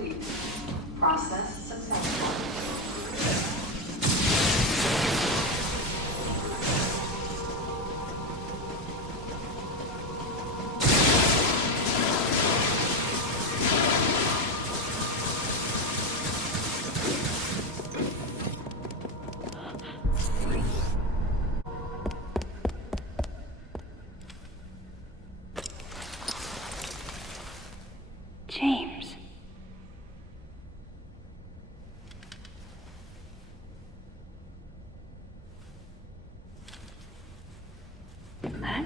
complete. Process successful. James. Huh?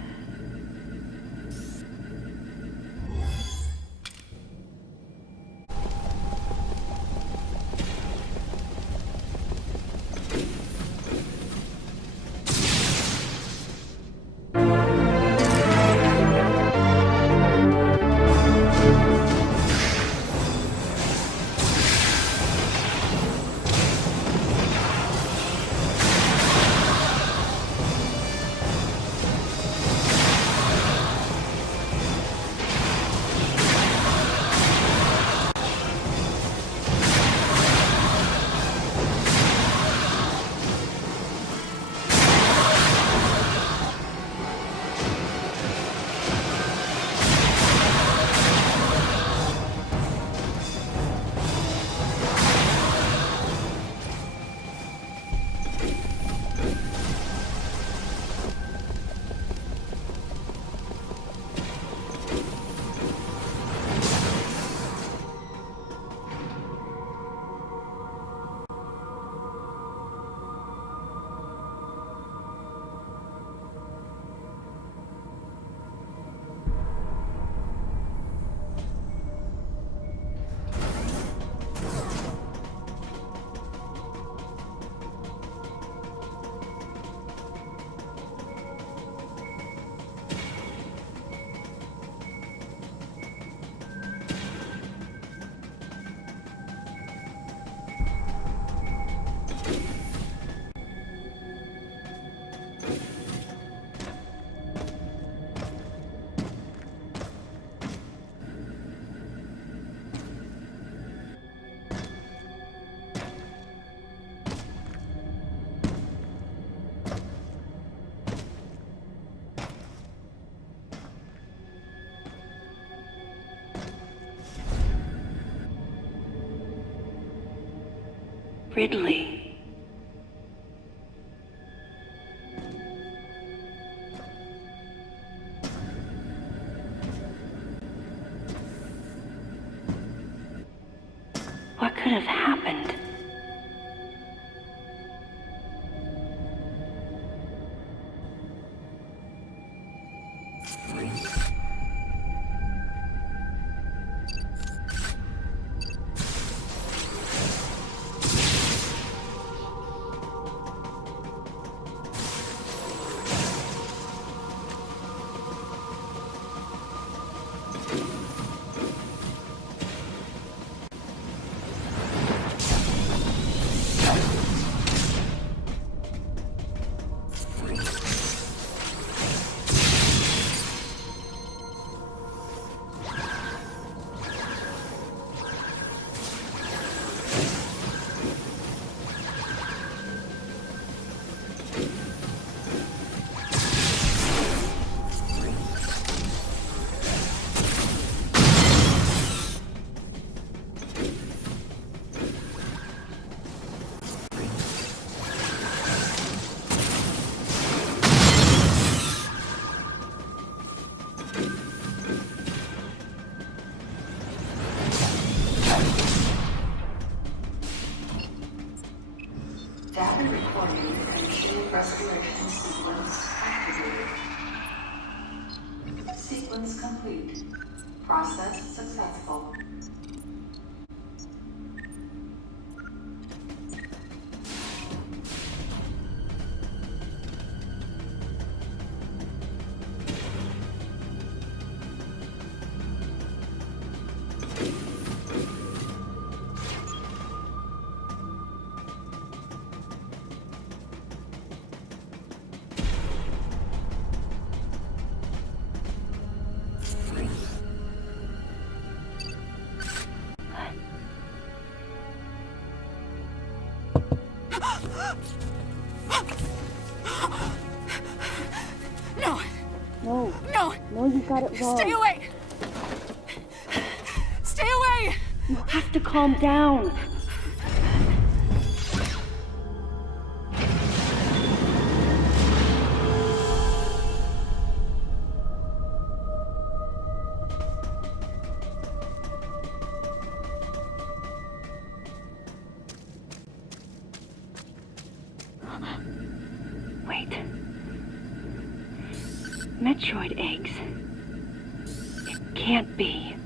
Ridley. What could have happened? Data recording and shield restoration sequence activated. Sequence complete. Process successful. No, No, no, no, you got it wrong. stay away! Stay away! You have to calm down. Wait. Metroid eggs. It can't be.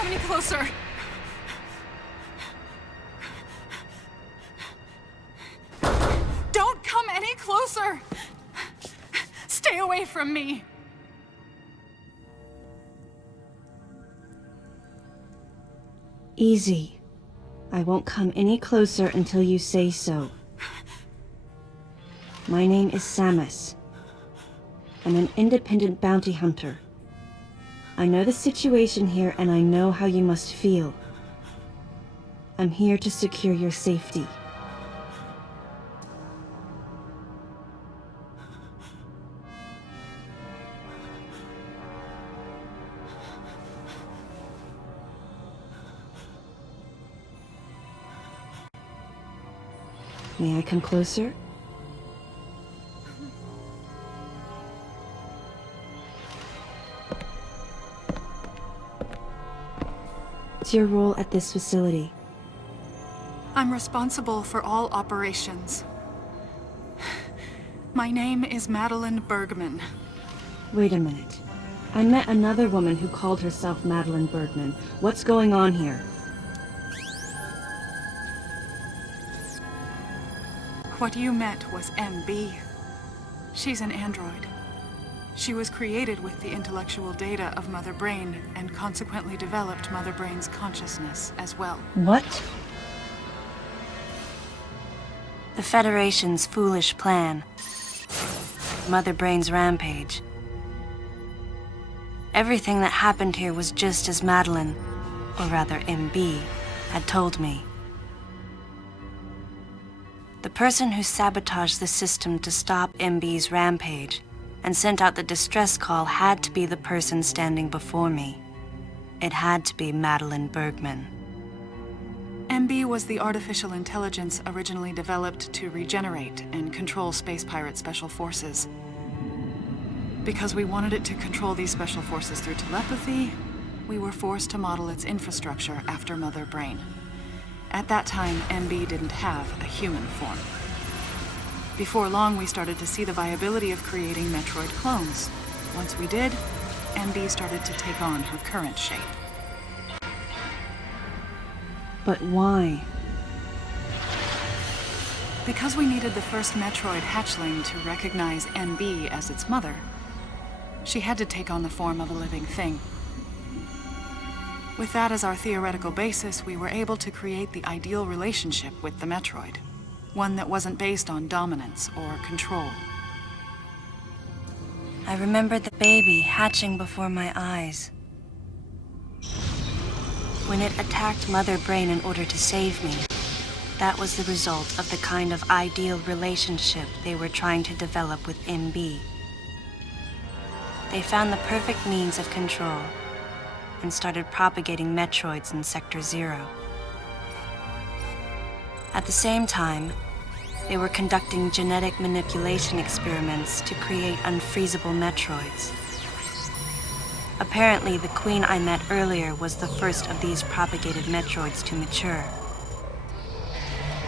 come any closer. Don't come any closer. Stay away from me. Easy. I won't come any closer until you say so. My name is Samus. I'm an independent bounty hunter. I know the situation here and I know how you must feel. I'm here to secure your safety. May I come closer? What's your role at this facility? I'm responsible for all operations. My name is Madeline Bergman. Wait a minute. I met another woman who called herself Madeline Bergman. What's going on here? What you met was MB. She's an android. She was created with the intellectual data of Mother Brain and consequently developed Mother Brain's consciousness as well. What? The Federation's foolish plan. Mother Brain's rampage. Everything that happened here was just as Madeline, or rather MB, had told me. The person who sabotaged the system to stop MB's rampage and sent out the distress call had to be the person standing before me. It had to be Madeline Bergman. MB was the artificial intelligence originally developed to regenerate and control space pirate special forces. Because we wanted it to control these special forces through telepathy, we were forced to model its infrastructure after Mother Brain. At that time, MB didn't have a human form. Before long, we started to see the viability of creating Metroid clones. Once we did, MB started to take on her current shape. But why? Because we needed the first Metroid hatchling to recognize MB as its mother, she had to take on the form of a living thing. With that as our theoretical basis, we were able to create the ideal relationship with the Metroid. One that wasn't based on dominance or control. I remembered the baby hatching before my eyes. When it attacked Mother Brain in order to save me, that was the result of the kind of ideal relationship they were trying to develop with MB. They found the perfect means of control and started propagating Metroids in Sector 0. At the same time, they were conducting genetic manipulation experiments to create unfreezable Metroids. Apparently, the queen I met earlier was the first of these propagated Metroids to mature.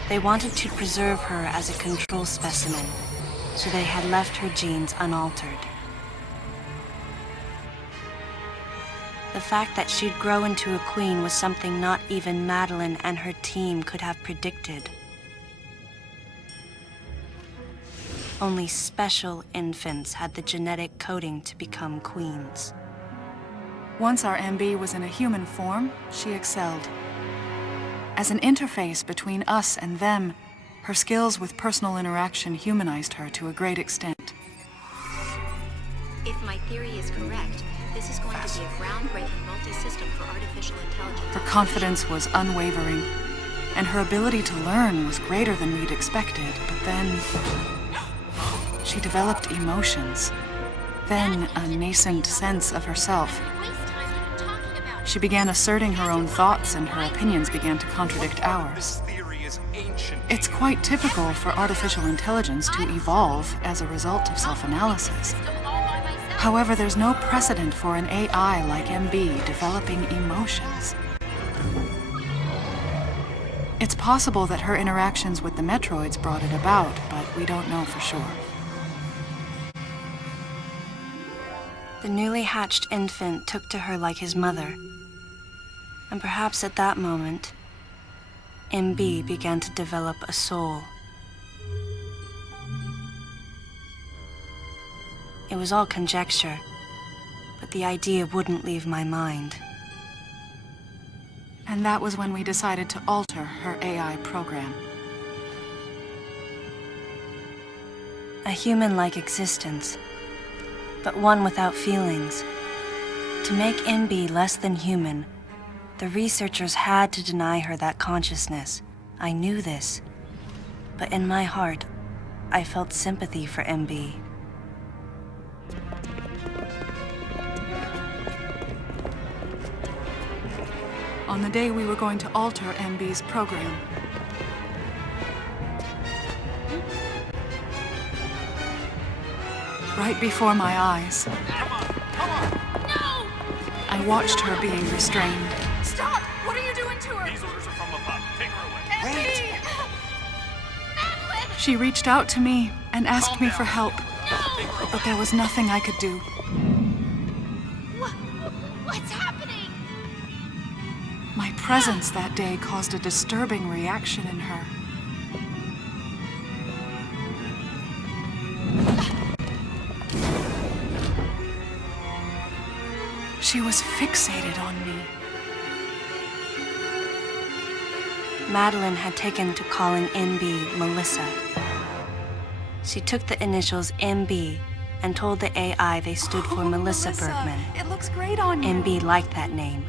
They wanted to preserve her as a control specimen, so they had left her genes unaltered. The fact that she'd grow into a queen was something not even Madeline and her team could have predicted. Only special infants had the genetic coding to become queens. Once our MB was in a human form, she excelled. As an interface between us and them, her skills with personal interaction humanized her to a great extent. If my theory is correct, this is going to be a groundbreaking multi-system for artificial intelligence. Her confidence was unwavering, and her ability to learn was greater than we'd expected, but then she developed emotions, then a nascent sense of herself. She began asserting her own thoughts, and her opinions began to contradict ours. It's quite typical for artificial intelligence to evolve as a result of self-analysis. However, there's no precedent for an AI like MB developing emotions. It's possible that her interactions with the Metroids brought it about, but we don't know for sure. The newly hatched infant took to her like his mother. And perhaps at that moment, MB began to develop a soul. It was all conjecture, but the idea wouldn't leave my mind. And that was when we decided to alter her AI program. A human-like existence, but one without feelings. To make MB less than human, the researchers had to deny her that consciousness. I knew this, but in my heart, I felt sympathy for MB. On the day we were going to alter MB's program, right before my eyes, I watched her being restrained. Stop! What are you doing to her? These orders are from above. Take her away. Wait! Madeline! She reached out to me and asked me for help, No! but there was nothing I could do. What's happening? My presence that day caused a disturbing reaction in her. She was fixated on me. Madeline had taken to calling MB Melissa. She took the initials MB and told the AI they stood for Melissa Bergman. It looks great on you. MB liked that name.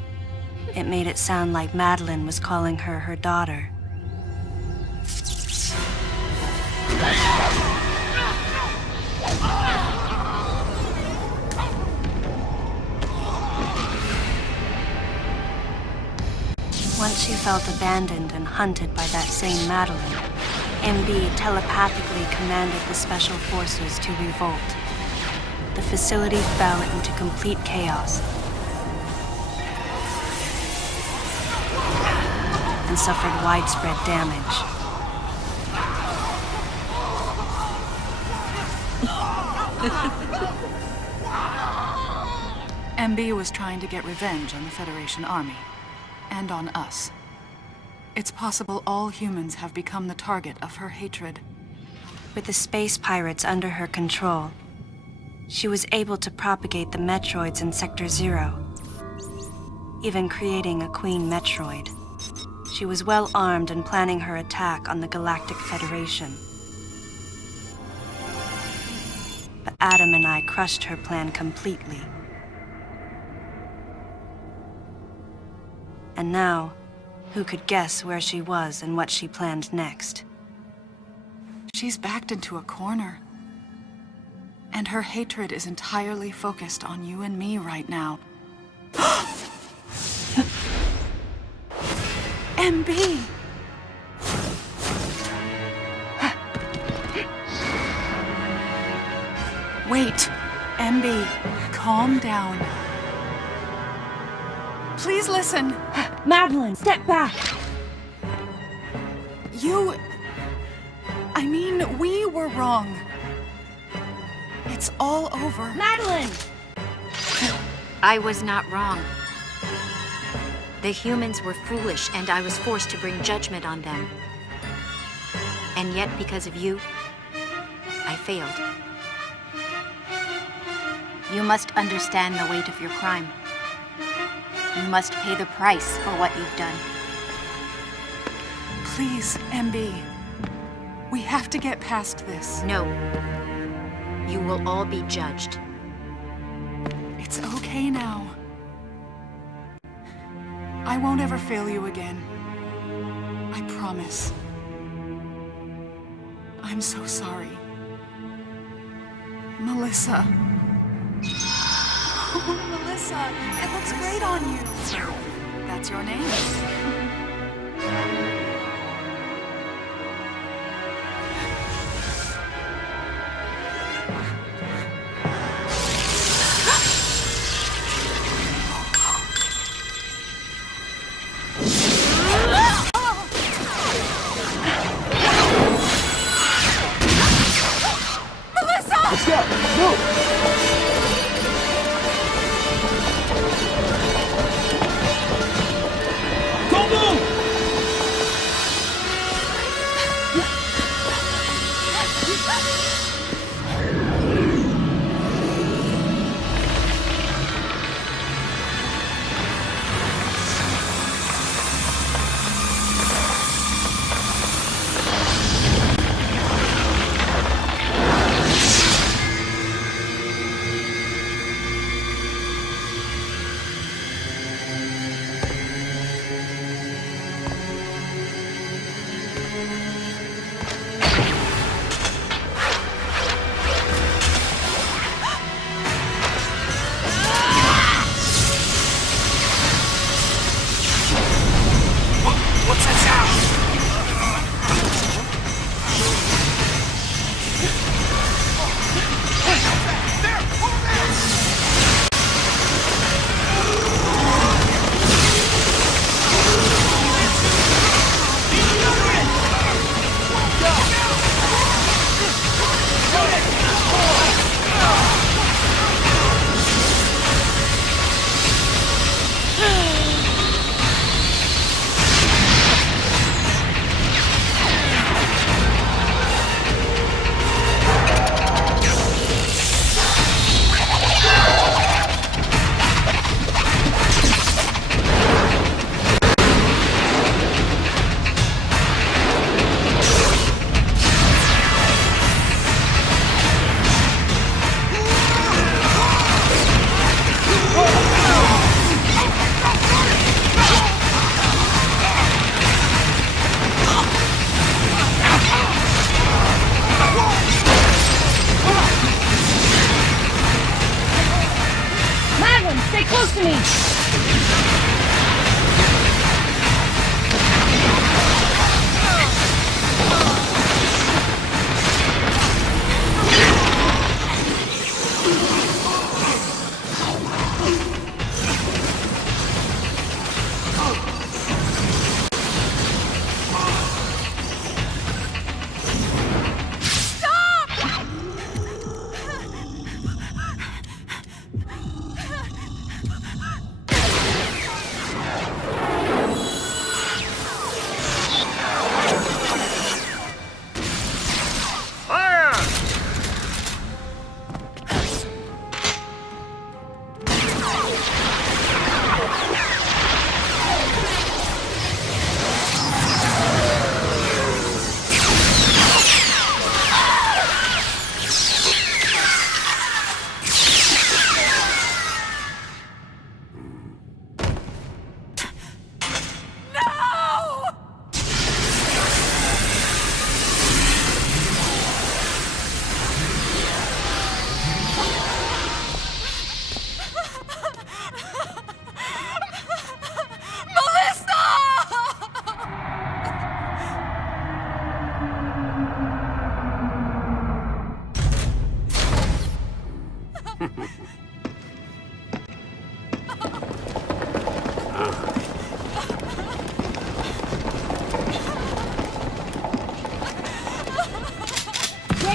It made it sound like Madeline was calling her her daughter. Once she felt abandoned and hunted by that same Madeline, MB telepathically commanded the special forces to revolt. The facility fell into complete chaos and suffered widespread damage. MB was trying to get revenge on the Federation Army. And on us. It's possible all humans have become the target of her hatred. With the space pirates under her control, she was able to propagate the Metroids in Sector 0, even creating a Queen Metroid. She was well armed and planning her attack on the Galactic Federation. But Adam and I crushed her plan completely. And now, who could guess where she was and what she planned next? She's backed into a corner. And her hatred is entirely focused on you and me right now. MB! Wait, MB, calm down. Please listen. Madeline, step back! We were wrong. It's all over. Madeline! I was not wrong. The humans were foolish, and I was forced to bring judgment on them. And yet, because of you, I failed. You must understand the weight of your crime. You must pay the price for what you've done. Please, MB. We have to get past this. No. You will all be judged. It's okay now. I won't ever fail you again. I promise. I'm so sorry. Melissa. Oh, Melissa, it looks great on you. That's your name. Let's go! Move! Stay close to me!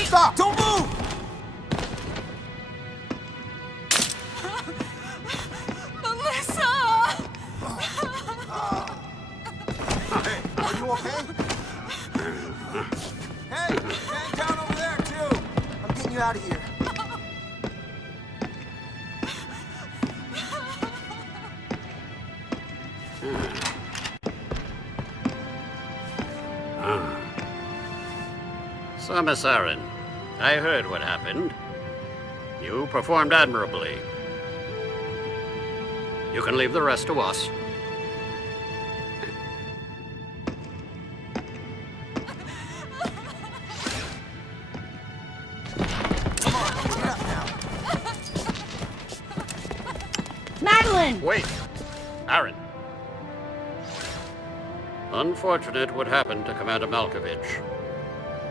Stop! Don't move! Melissa! Hey, are you okay? Hey, hang down over there, too! I'm getting you out of here. So, Miss Aaron, I heard what happened. You performed admirably. You can leave the rest to us. Come on, get up now. Madeline! Wait! Aaron. Unfortunate what happened to Commander Malkovich.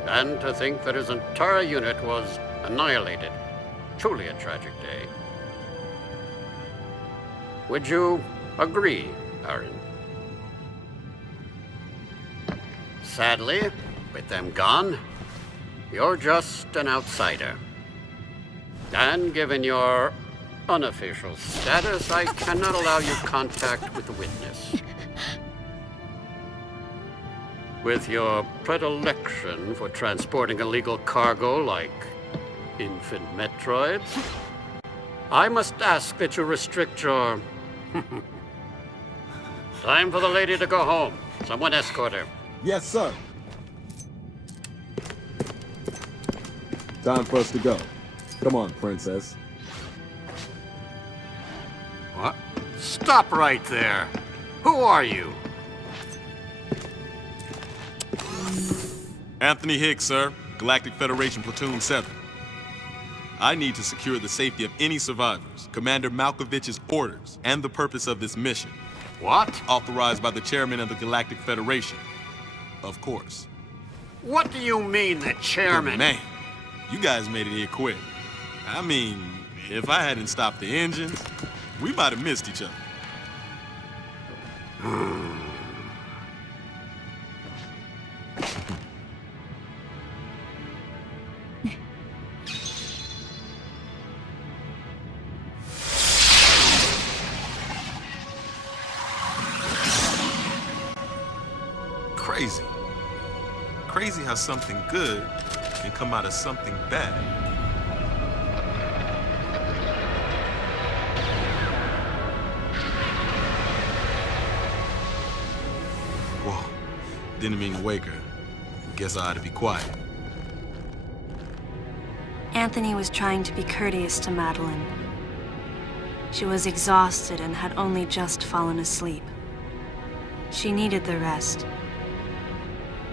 And to think that his entire unit was annihilated. Truly a tragic day. Would you agree, Aaron? Sadly, with them gone, you're just an outsider. And given your unofficial status, I cannot allow you contact with the witness. With your predilection for transporting illegal cargo like infant Metroids, I must ask that you restrict your... Time for the lady to go home. Someone escort her. Yes, sir. Time for us to go. Come on, princess. What? Stop right there. Who are you? Anthony Hicks, sir. Galactic Federation Platoon 7. I need to secure the safety of any survivors, Commander Malkovich's orders, and the purpose of this mission. What? Authorized by the chairman of the Galactic Federation. Of course. What do you mean, the chairman? But man, you guys made it here quick. I mean, if I hadn't stopped the engines, we might have missed each other. Crazy. Crazy how something good can come out of something bad. Whoa, didn't mean to wake her. Guess I ought to be quiet. Anthony was trying to be courteous to Madeline. She was exhausted and had only just fallen asleep. She needed the rest.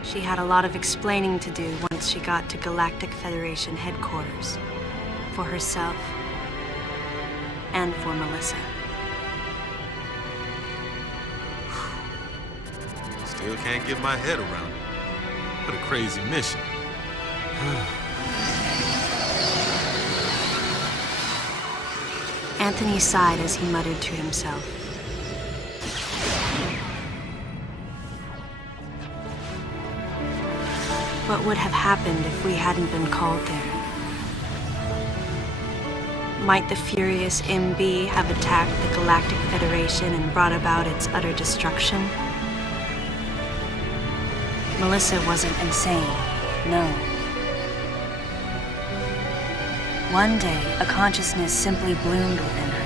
She had a lot of explaining to do once she got to Galactic Federation headquarters. For herself and for Melissa. Still can't get my head around it. What a crazy mission. Anthony sighed as he muttered to himself. What would have happened if we hadn't been called there? Might the furious MB have attacked the Galactic Federation and brought about its utter destruction? Melissa wasn't insane, no. One day, a consciousness simply bloomed within her.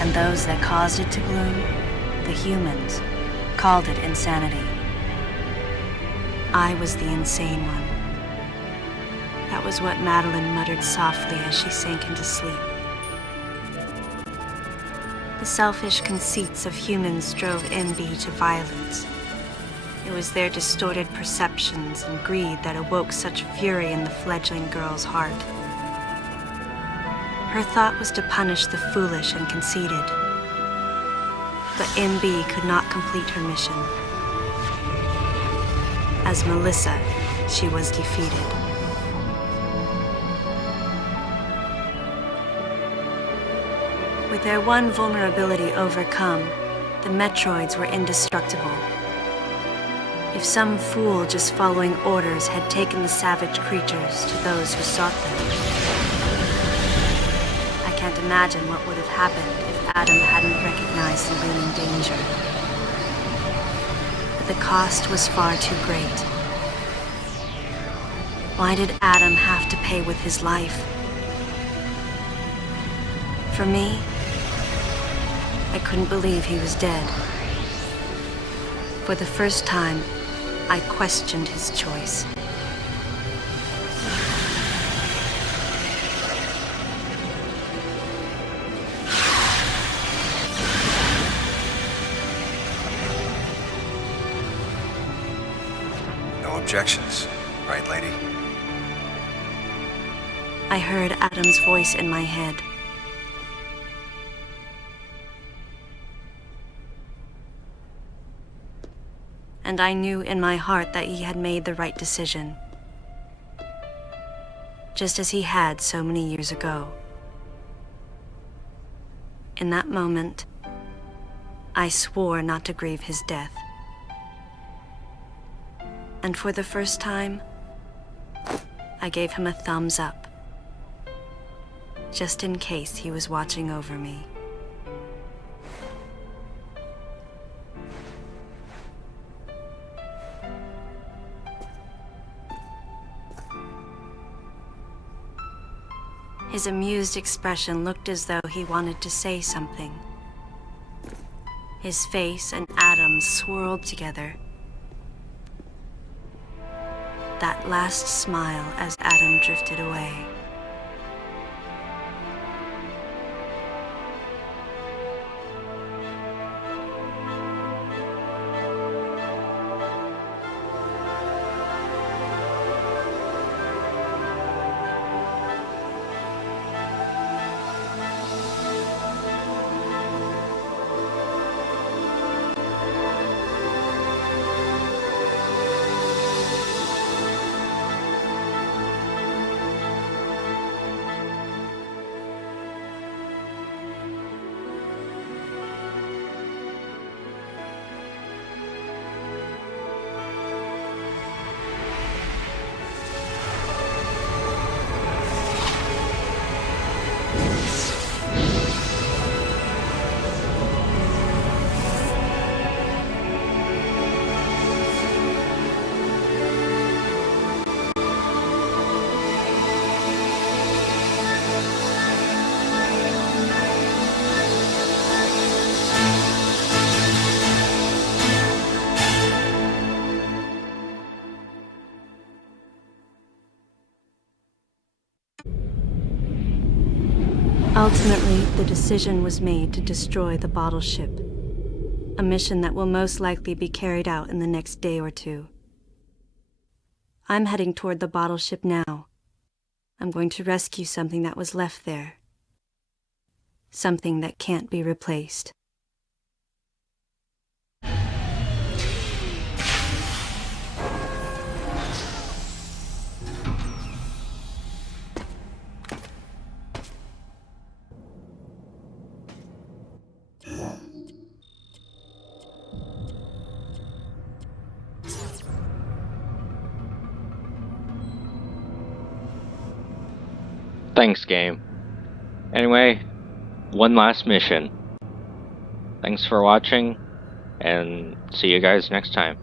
And those that caused it to bloom, the humans, called it insanity. I was the insane one. That was what Madeline muttered softly as she sank into sleep. The selfish conceits of humans drove MB to violence. It was their distorted perceptions and greed that awoke such fury in the fledgling girl's heart. Her thought was to punish the foolish and conceited. But MB could not complete her mission. As Melissa, she was defeated. With their one vulnerability overcome, the Metroids were indestructible. If some fool just following orders had taken the savage creatures to those who sought them. I can't imagine what would have happened if Adam hadn't recognized the looming danger. But the cost was far too great. Why did Adam have to pay with his life? For me, I couldn't believe he was dead. For the first time, I questioned his choice. No objections, right, lady? I heard Adam's voice in my head. And I knew in my heart that he had made the right decision. Just as he had so many years ago. In that moment, I swore not to grieve his death. And for the first time, I gave him a thumbs up. Just in case he was watching over me. His amused expression looked as though he wanted to say something. His face and Adam's swirled together. That last smile as Adam drifted away. Ultimately, the decision was made to destroy the bottle ship, a mission that will most likely be carried out in the next day or two. I'm heading toward the bottle ship now. I'm going to rescue something that was left there. Something that can't be replaced. thanks, game. Anyway, one last mission. Thanks for watching, and see you guys next time.